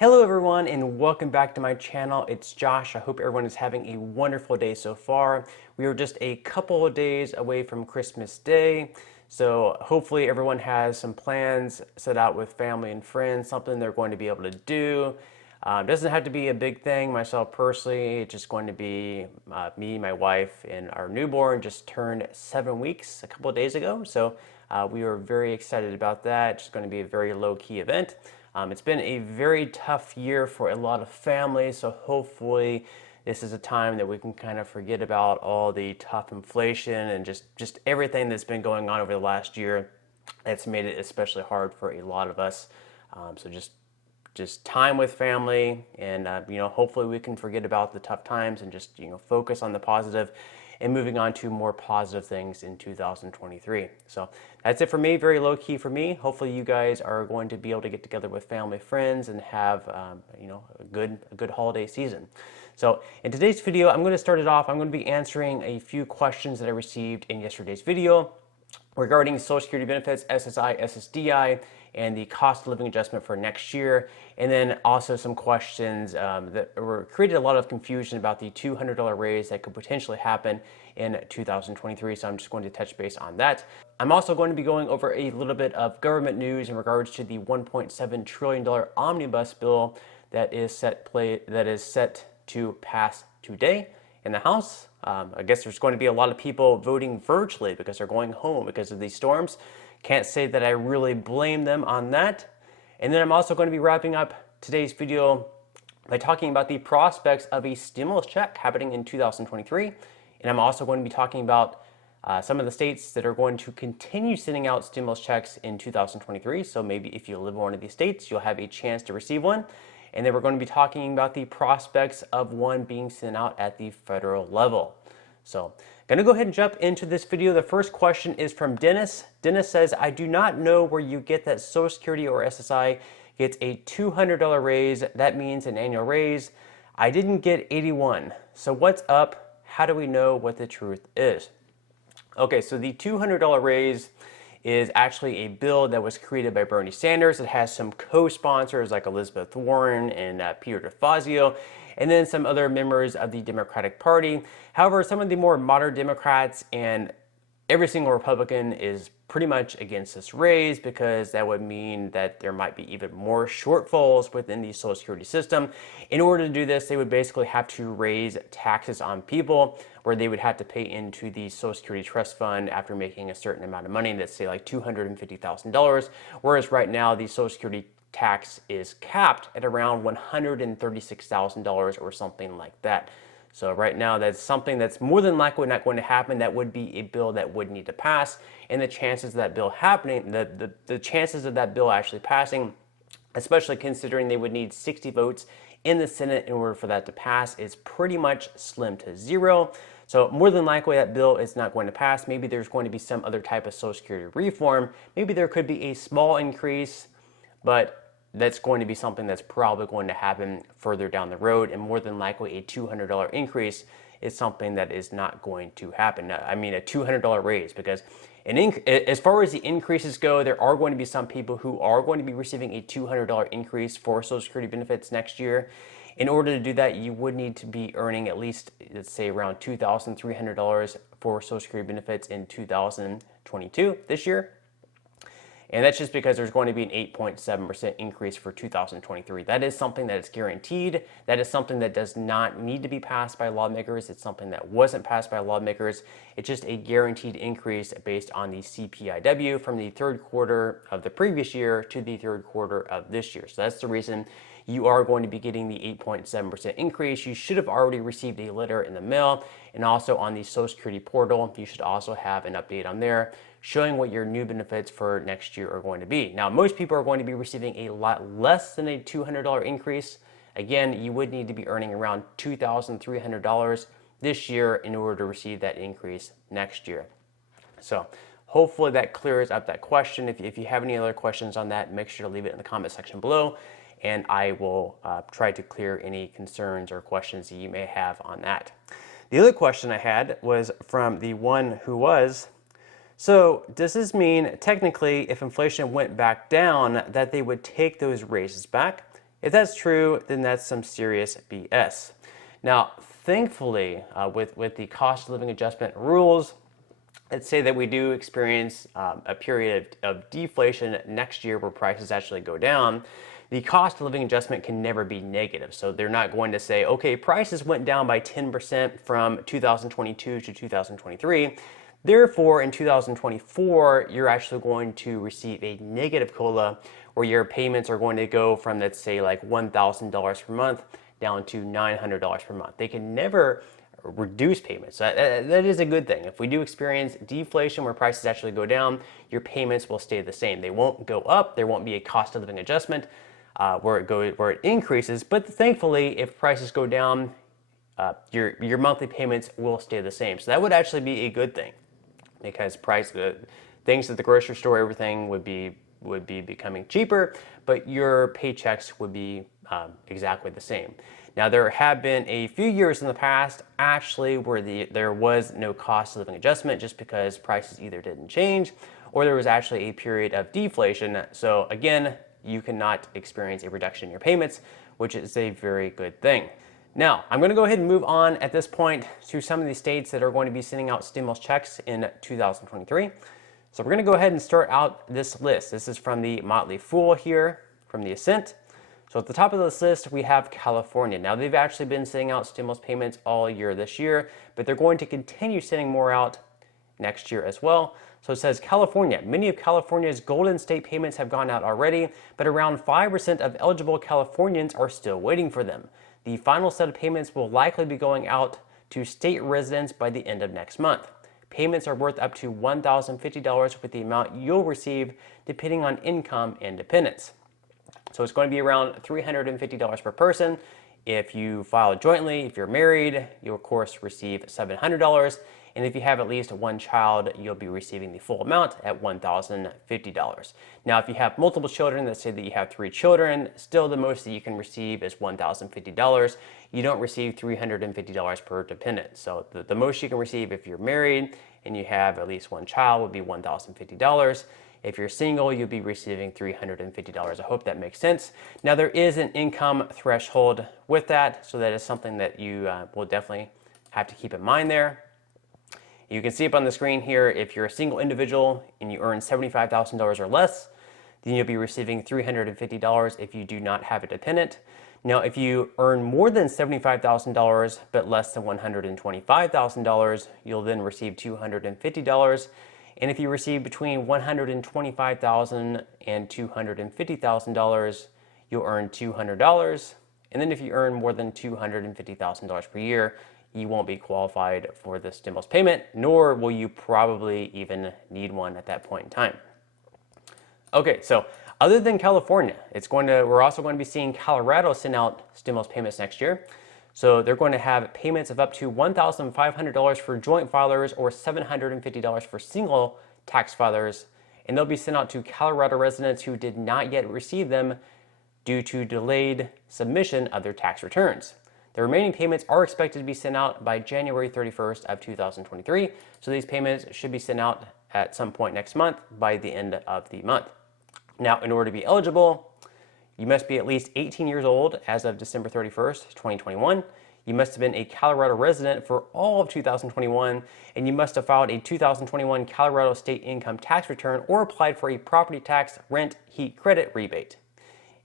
Hello everyone and welcome back to my channel. It's Josh. I hope everyone is having a wonderful day so far. We are just a couple of days away from Christmas Day, so hopefully everyone has some plans set out with family and friends, something they're going to be able to do. Doesn't have to be a big thing. Myself personally, it's just going to be me, my wife, and our newborn just turned 7 weeks a couple of days ago, so we are very excited about that. It's going to be a very low-key event. It's been a very tough year for a lot of families, so hopefully this is a time that we can kind of forget about all the tough inflation and just everything that's been going on over the last year. That's made it especially hard for a lot of us. So just time with family, and hopefully we can forget about the tough times and just focus on the positive and moving on to more positive things in 2023. So that's it for me, very low key for me. Hopefully you guys are going to be able to get together with family, friends, and have a good holiday season. So in today's video, I'm going to start it off. I'm going to be answering a few questions that I received in yesterday's video regarding Social Security benefits, SSI, SSDI, and the cost of living adjustment for next year. And then also some questions that created a lot of confusion about the $200 raise that could potentially happen in 2023. So I'm just going to touch base on that. I'm also going to be going over a little bit of government news in regards to the $1.7 trillion omnibus bill that is set to pass today in the House. I guess there's going to be a lot of people voting virtually because they're going home because of these storms. Can't say that I really blame them on that. And then I'm also going to be wrapping up today's video by talking about the prospects of a stimulus check happening in 2023. And I'm also going to be talking about some of the states that are going to continue sending out stimulus checks in 2023. So maybe if you live in one of these states, you'll have a chance to receive one. And then we're going to be talking about the prospects of one being sent out at the federal level. So I'm going to go ahead and jump into this video. The first question is from Dennis. Dennis says, I do not know where you get that Social Security or SSI gets a $200 raise. That means an annual raise. I didn't get 81. So what's up? How do we know what the truth is? Okay, so the $200 raise is actually a bill that was created by Bernie Sanders. It has some co-sponsors like Elizabeth Warren and Peter DeFazio, and then some other members of the Democratic Party. However, some of the more moderate Democrats and every single Republican is pretty much against this raise because that would mean that there might be even more shortfalls within the Social Security system. In order to do this, they would basically have to raise taxes on people, where they would have to pay into the Social Security Trust Fund after making a certain amount of money, let's say like $250,000, whereas right now the Social Security tax is capped at around $136,000 or something like that. So right now, that's something that's more than likely not going to happen. That would be a bill that would need to pass, and the chances of that bill happening, the chances of that bill actually passing, especially considering they would need 60 votes in the Senate in order for that to pass, is pretty much slim to zero. So more than likely that bill is not going to pass. Maybe there's going to be some other type of Social Security reform. Maybe there could be a small increase, but that's going to be something that's probably going to happen further down the road, and more than likely a $200 increase is something that is not going to happen. I mean a $200 raise, because as far as the increases go, there are going to be some people who are going to be receiving a $200 increase for Social Security benefits next year. In order to do that, you would need to be earning at least, let's say, around $2,300 for Social Security benefits in 2022, this year. And that's just because there's going to be an 8.7% increase for 2023. That is something that is guaranteed. That is something that does not need to be passed by lawmakers. It's something that wasn't passed by lawmakers. It's just a guaranteed increase based on the CPIW from the third quarter of the previous year to the third quarter of this year. So that's the reason you are going to be getting the 8.7% increase. You should have already received a letter in the mail, and also on the Social Security portal, you should also have an update on there showing what your new benefits for next year are going to be. Now, most people are going to be receiving a lot less than a $200 increase. Again, you would need to be earning around $2,300 this year in order to receive that increase next year. So hopefully that clears up that question. If you have any other questions on that, make sure to leave it in the comment section below, and I will try to clear any concerns or questions that you may have on that. The other question I had was from the one who was, so does this mean technically if inflation went back down that they would take those raises back? If that's true, then that's some serious BS. Now, thankfully, with the cost of living adjustment rules, let's say that we do experience a period of deflation next year where prices actually go down, the cost of living adjustment can never be negative. So they're not going to say, okay, prices went down by 10% from 2022 to 2023. Therefore, in 2024, you're actually going to receive a negative COLA where your payments are going to go from, let's say, like $1,000 per month down to $900 per month. They can never reduce payments. That is a good thing. If we do experience deflation where prices actually go down, your payments will stay the same. They won't go up. There won't be a cost of living adjustment where it increases. But thankfully, if prices go down, your monthly payments will stay the same. So that would actually be a good thing, because things at the grocery store, everything would be becoming cheaper, but your paychecks would be exactly the same. Now, there have been a few years in the past actually where there was no cost of living adjustment just because prices either didn't change or there was actually a period of deflation. So again, you cannot experience a reduction in your payments, which is a very good thing. Now, I'm going to go ahead and move on at this point to some of the states that are going to be sending out stimulus checks in 2023. So we're going to go ahead and start out this list. This is from the Motley Fool here, from the Ascent. So at the top of this list, we have California. Now, they've actually been sending out stimulus payments all year this year, but they're going to continue sending more out next year as well. So it says California. Many of California's Golden State payments have gone out already, but around 5% of eligible Californians are still waiting for them. The final set of payments will likely be going out to state residents by the end of next month. Payments are worth up to $1,050 with the amount you'll receive depending on income and dependence. So it's going to be around $350 per person. If you file jointly, if you're married, you'll of course receive $700. And if you have at least one child, you'll be receiving the full amount at $1,050. Now, if you have multiple children, let's say that you have 3 children, still the most that you can receive is $1,050. You don't receive $350 per dependent. So the most you can receive if you're married and you have at least one child would be $1,050. If you're single, you'll be receiving $350. I hope that makes sense. Now, there is an income threshold with that, so that is something that you will definitely have to keep in mind there. You can see up on the screen here, if you're a single individual and you earn $75,000 or less, then you'll be receiving $350 if you do not have a dependent. Now, if you earn more than $75,000 but less than $125,000, you'll then receive $250. And if you receive between $125,000 and $250,000, you'll earn $200. And then if you earn more than $250,000 per year, you won't be qualified for the stimulus payment, nor will you probably even need one at that point in time. Okay, so other than California, we're also going to be seeing Colorado send out stimulus payments next year. So they're going to have payments of up to $1,500 for joint filers or $750 for single tax filers, and they'll be sent out to Colorado residents who did not yet receive them due to delayed submission of their tax returns. The remaining payments are expected to be sent out by January 31st of 2023, so these payments should be sent out at some point next month by the end of the month. Now, in order to be eligible, you must be at least 18 years old as of December 31st, 2021. You must have been a Colorado resident for all of 2021, and you must have filed a 2021 Colorado state income tax return or applied for a property tax rent heat credit rebate.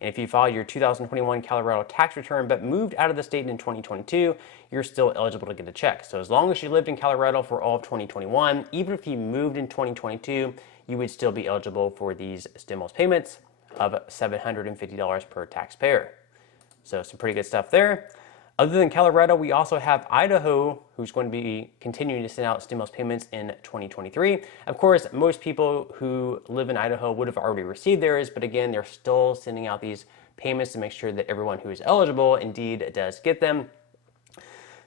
And if you file your 2021 Colorado tax return but moved out of the state in 2022, you're still eligible to get a check. So as long as you lived in Colorado for all of 2021, even if you moved in 2022, you would still be eligible for these stimulus payments of $750 per taxpayer. So some pretty good stuff there. Other than Colorado, we also have Idaho, who's going to be continuing to send out stimulus payments in 2023. Of course, most people who live in Idaho would have already received theirs, but again, they're still sending out these payments to make sure that everyone who is eligible indeed does get them.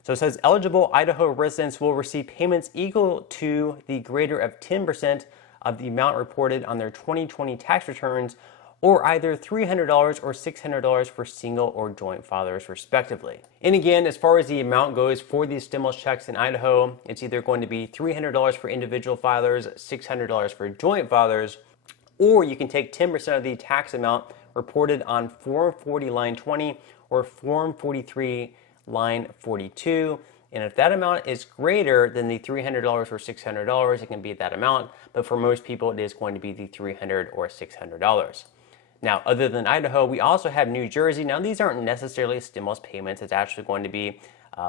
So it says eligible Idaho residents will receive payments equal to the greater of 10% of the amount reported on their 2020 tax returns, or either $300 or $600 for single or joint filers, respectively. And again, as far as the amount goes for these stimulus checks in Idaho, it's either going to be $300 for individual filers, $600 for joint filers, or you can take 10% of the tax amount reported on Form 40 line 20 or Form 43 line 42. And if that amount is greater than the $300 or $600, it can be that amount. But for most people, it is going to be the $300 or $600. Now, other than Idaho, we also have New Jersey. Now, these aren't necessarily stimulus payments. It's actually going to be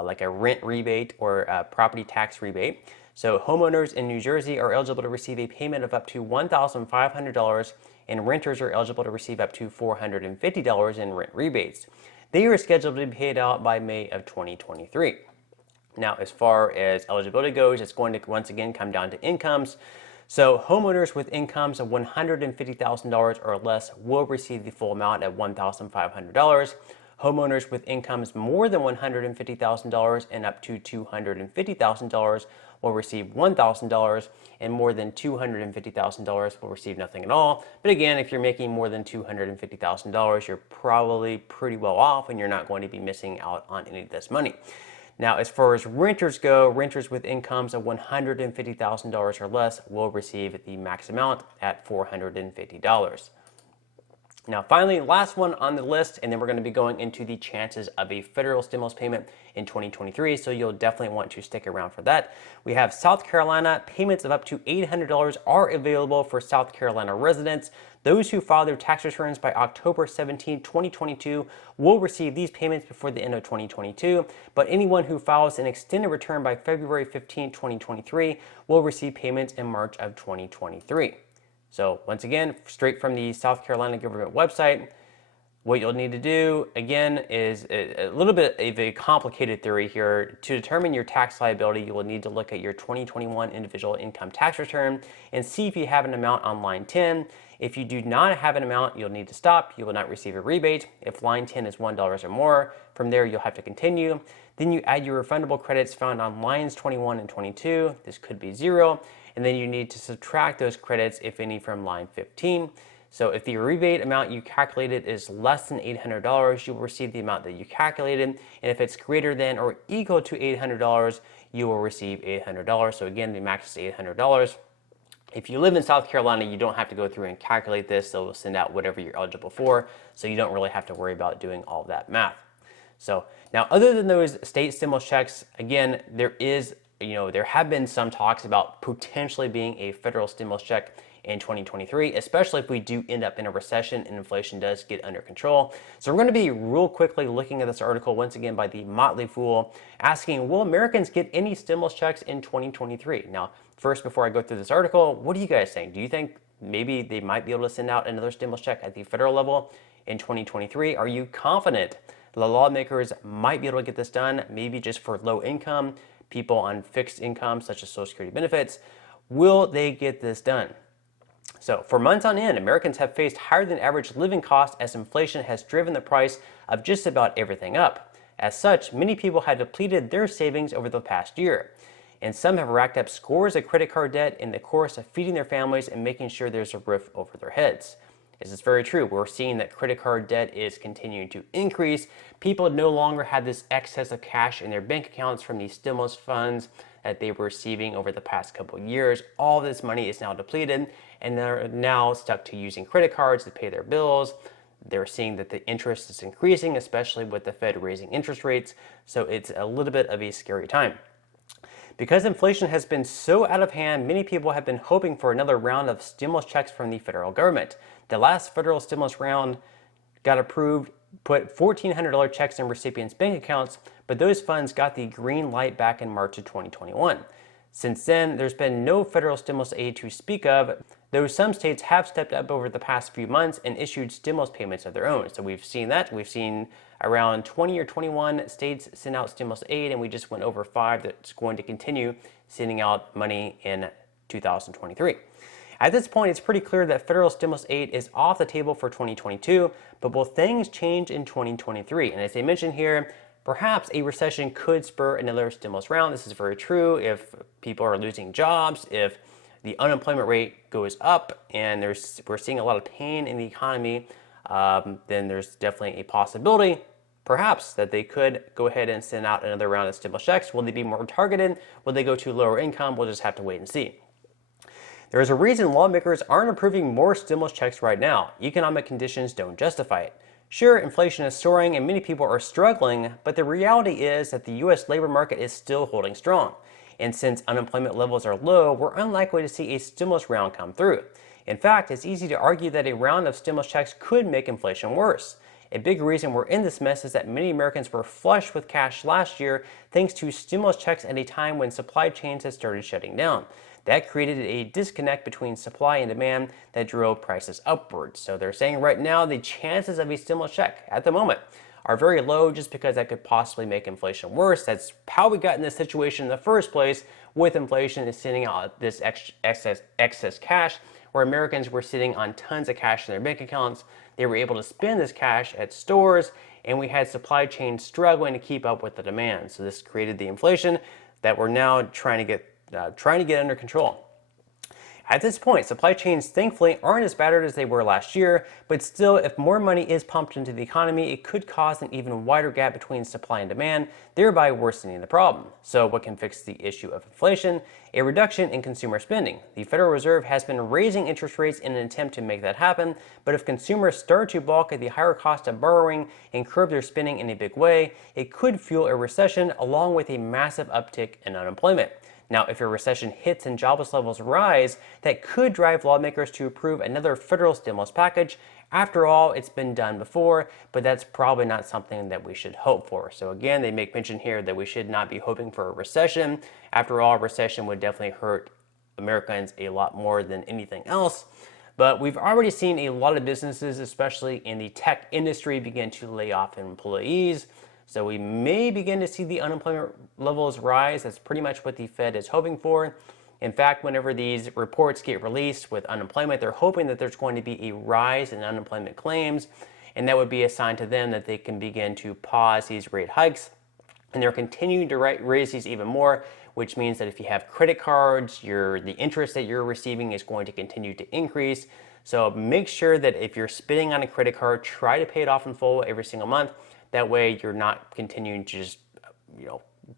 like a rent rebate or a property tax rebate. So homeowners in New Jersey are eligible to receive a payment of up to $1,500, and renters are eligible to receive up to $450 in rent rebates. They are scheduled to be paid out by May of 2023. Now, as far as eligibility goes, it's going to once again come down to incomes. So homeowners with incomes of $150,000 or less will receive the full amount at $1,500. Homeowners with incomes more than $150,000 and up to $250,000 will receive $1,000, and more than $250,000 will receive nothing at all. But again, if you're making more than $250,000, you're probably pretty well off and you're not going to be missing out on any of this money. Now, as far as renters go, renters with incomes of $150,000 or less will receive the max amount at $450. Now, finally, last one on the list, and then we're going to be going into the chances of a federal stimulus payment in 2023, so you'll definitely want to stick around for that. We have South Carolina. Payments of up to $800 are available for South Carolina residents. Those who file their tax returns by October 17, 2022 will receive these payments before the end of 2022, but anyone who files an extended return by February 15, 2023 will receive payments in March of 2023. So once again, straight from the South Carolina government website, what you'll need to do, again, is a little bit of a complicated theory here. To determine your tax liability, you will need to look at your 2021 individual income tax return and see if you have an amount on line 10. If you do not have an amount, you'll need to stop. You will not receive a rebate. If line 10 is $1 or more, from there you'll have to continue. Then you add your refundable credits found on lines 21 and 22. This could be 0. And then you need to subtract those credits, if any, from line 15. So if the rebate amount you calculated is less than $800, you will receive the amount that you calculated. And if it's greater than or equal to $800, you will receive $800. So again, the max is $800. If you live in South Carolina, you don't have to go through and calculate this. They'll send out whatever you're eligible for. So you don't really have to worry about doing all that math. So now, other than those state stimulus checks, again, there have been some talks about potentially being a federal stimulus check in 2023, especially if we do end up in a recession and inflation does get under control. So we're going to be real quickly looking at this article once again by the Motley Fool, asking, will Americans get any stimulus checks in 2023? Now, first, before I go through this article, what do you guys think? Do you think maybe they might be able to send out another stimulus check at the federal level in 2023? Are you confident the lawmakers might be able to get this done, maybe just for low income people on fixed income such as Social Security benefits? Will they get this done? So for months on end, Americans have faced higher than average living costs as inflation has driven the price of just about everything up. As such, many people have depleted their savings over the past year, and some have racked up scores of credit card debt in the course of feeding their families and making sure there's a roof over their heads. This is very true. We're seeing that credit card debt is continuing to increase. People no longer have this excess of cash in their bank accounts from these stimulus funds that they were receiving over the past couple of years. All this money is now depleted, and they're now stuck to using credit cards to pay their bills. They're seeing that the interest is increasing, especially with the Fed raising interest rates. So it's a little bit of a scary time. Because inflation has been so out of hand, many people have been hoping for another round of stimulus checks from the federal government. The last federal stimulus round got approved, put $1,400 checks in recipients' bank accounts, but those funds got the green light back in March of 2021. Since then, there's been no federal stimulus aid to speak of, though some states have stepped up over the past few months and issued stimulus payments of their own. So we've seen that. We've seen around 20 or 21 states send out stimulus aid, and we just went over 5 that's going to continue sending out money in 2023. At this point, it's pretty clear that federal stimulus aid is off the table for 2022, but will things change in 2023? And as I mentioned here, perhaps a recession could spur another stimulus round. This is very true if people are losing jobs, if the unemployment rate goes up, and we're seeing a lot of pain in the economy, then there's definitely a possibility, perhaps, that they could go ahead and send out another round of stimulus checks. Will they be more targeted? Will they go to lower income? We'll just have to wait and see. There's a reason lawmakers aren't approving more stimulus checks right now. Economic conditions don't justify it. Sure, inflation is soaring and many people are struggling, but the reality is that the U.S. labor market is still holding strong. And since unemployment levels are low, we're unlikely to see a stimulus round come through. In fact, it's easy to argue that a round of stimulus checks could make inflation worse. A big reason we're in this mess is that many Americans were flush with cash last year thanks to stimulus checks at a time when supply chains had started shutting down. That created a disconnect between supply and demand that drove prices upwards. So they're saying right now the chances of a stimulus check at the moment are very low just because that could possibly make inflation worse. That's how we got in this situation in the first place, with inflation is sitting out this excess cash, where Americans were sitting on tons of cash in their bank accounts. They were able to spend this cash at stores, and we had supply chains struggling to keep up with the demand. So this created the inflation that we're now trying to get under control. At this point, supply chains thankfully aren't as battered as they were last year, but still, if more money is pumped into the economy, it could cause an even wider gap between supply and demand, thereby worsening the problem. So what can fix the issue of inflation? A reduction in consumer spending. The Federal Reserve has been raising interest rates in an attempt to make that happen, but if consumers start to balk at the higher cost of borrowing and curb their spending in a big way, it could fuel a recession along with a massive uptick in unemployment. Now, if a recession hits and jobless levels rise, that could drive lawmakers to approve another federal stimulus package. After all, it's been done before, but that's probably not something that we should hope for. So again, they make mention here that we should not be hoping for a recession. After all, a recession would definitely hurt Americans a lot more than anything else. But we've already seen a lot of businesses, especially in the tech industry, begin to lay off employees. So we may begin to see the unemployment levels rise. That's pretty much what the Fed is hoping for. In fact, whenever these reports get released with unemployment, they're hoping that there's going to be a rise in unemployment claims, and that would be a sign to them that they can begin to pause these rate hikes. And they're continuing to raise these even more, which means that if you have credit cards, the interest that you're receiving is going to continue to increase. So make sure that if you're spending on a credit card, try to pay it off in full every single month. That way you're not continuing to just,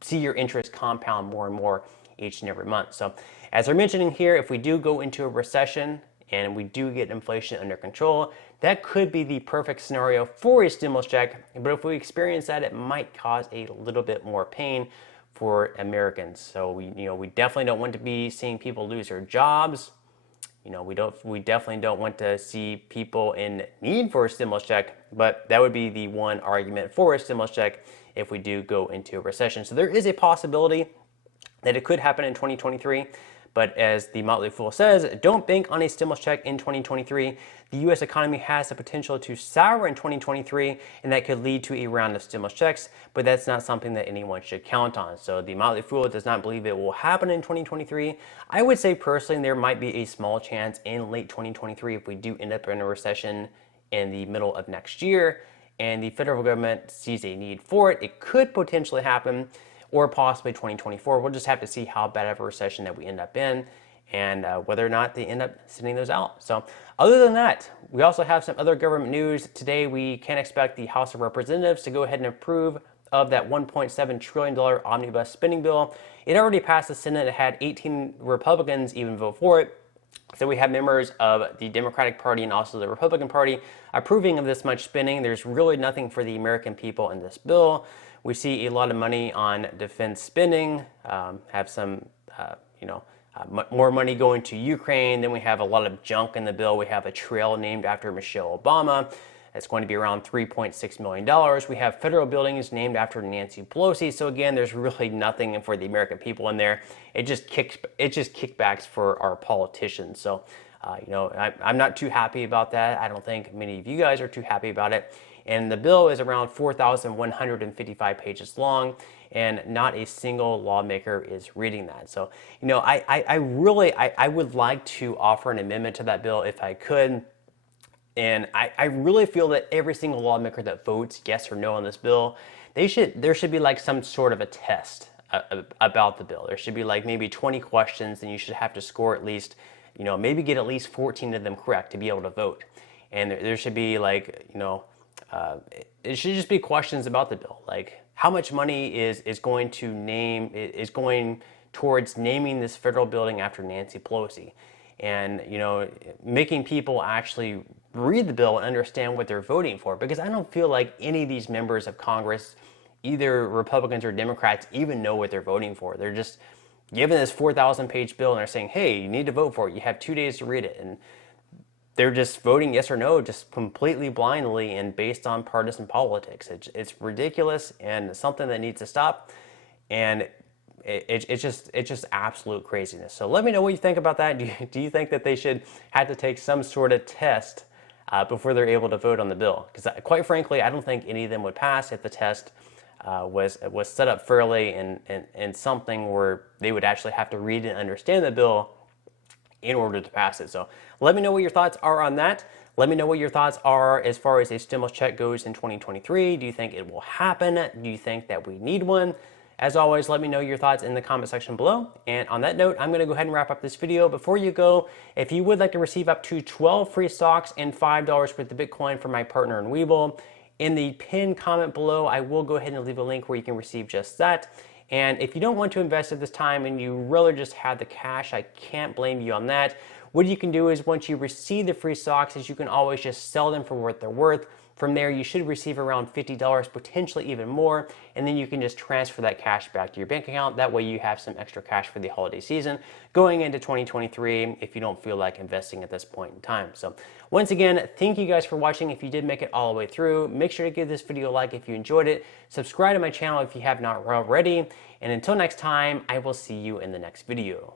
see your interest compound more and more each and every month. So as they're mentioning here, if we do go into a recession and we do get inflation under control, that could be the perfect scenario for a stimulus check. But if we experience that, it might cause a little bit more pain for Americans. So we definitely don't want to be seeing people lose their jobs. We definitely don't want to see people in need for a stimulus check, but that would be the one argument for a stimulus check if we do go into a recession. So there is a possibility that it could happen in 2023, but as the Motley Fool says, don't bank on a stimulus check in 2023. The U.S. economy has the potential to sour in 2023, and that could lead to a round of stimulus checks, but that's not something that anyone should count on. So the Motley Fool does not believe it will happen in 2023. I would say personally there might be a small chance in late 2023 if we do end up in a recession in the middle of next year, and the federal government sees a need for it. It could potentially happen, or possibly 2024. We'll just have to see how bad of a recession that we end up in and whether or not they end up sending those out. So other than that, we also have some other government news. Today, we can expect the House of Representatives to go ahead and approve of that $1.7 trillion omnibus spending bill. It already passed the Senate. It had 18 Republicans even vote for it. So we have members of the Democratic Party and also the Republican Party approving of this much spending. There's really nothing for the American people in this bill. We see a lot of money on defense spending, have some, more money going to Ukraine. Then we have a lot of junk in the bill. We have a trail named after Michelle Obama. It's going to be around $3.6 million. We have federal buildings named after Nancy Pelosi. So again, there's really nothing for the American people in there. It just kickbacks for our politicians. So, I'm not too happy about that. I don't think many of you guys are too happy about it. And the bill is around 4,155 pages long, and not a single lawmaker is reading that. So, I would like to offer an amendment to that bill if I could. And I really feel that every single lawmaker that votes yes or no on this bill, there should be like some sort of a test about the bill. There should be like maybe 20 questions, and you should have to score at least, maybe get at least 14 of them correct to be able to vote. And there should be like, it should just be questions about the bill, like how much money is going towards naming this federal building after Nancy Pelosi. and, you know, making people actually read the bill and understand what they're voting for. Because I don't feel like any of these members of Congress, either Republicans or Democrats, even know what they're voting for. They're just given this 4,000 page bill and they're saying, hey, you need to vote for it. You have 2 days to read it. And they're just voting yes or no, just completely blindly and based on partisan politics. It's ridiculous and something that needs to stop. And it's just absolute craziness. So let me know what you think about that. Do you think that they should have to take some sort of test before they're able to vote on the bill? Because quite frankly, I don't think any of them would pass if the test was set up fairly and something where they would actually have to read and understand the bill in order to pass it. So let me know what your thoughts are on that. Let me know what your thoughts are as far as a stimulus check goes in 2023. Do you think it will happen? Do you think that we need one? As always, let me know your thoughts in the comment section below. And on that note, I'm going to go ahead and wrap up this video. Before you go, if you would like to receive up to 12 free stocks and $5 worth of Bitcoin from my partner in Webull, in the pinned comment below, I will go ahead and leave a link where you can receive just that. And if you don't want to invest at this time and you rather just have the cash, I can't blame you on that. What you can do is once you receive the free stocks is you can always just sell them for what they're worth. From there, you should receive around $50, potentially even more, and then you can just transfer that cash back to your bank account. That way you have some extra cash for the holiday season going into 2023 if you don't feel like investing at this point in time. So once again, thank you guys for watching. If you did make it all the way through, make sure to give this video a like if you enjoyed it. Subscribe to my channel if you have not already. And until next time, I will see you in the next video.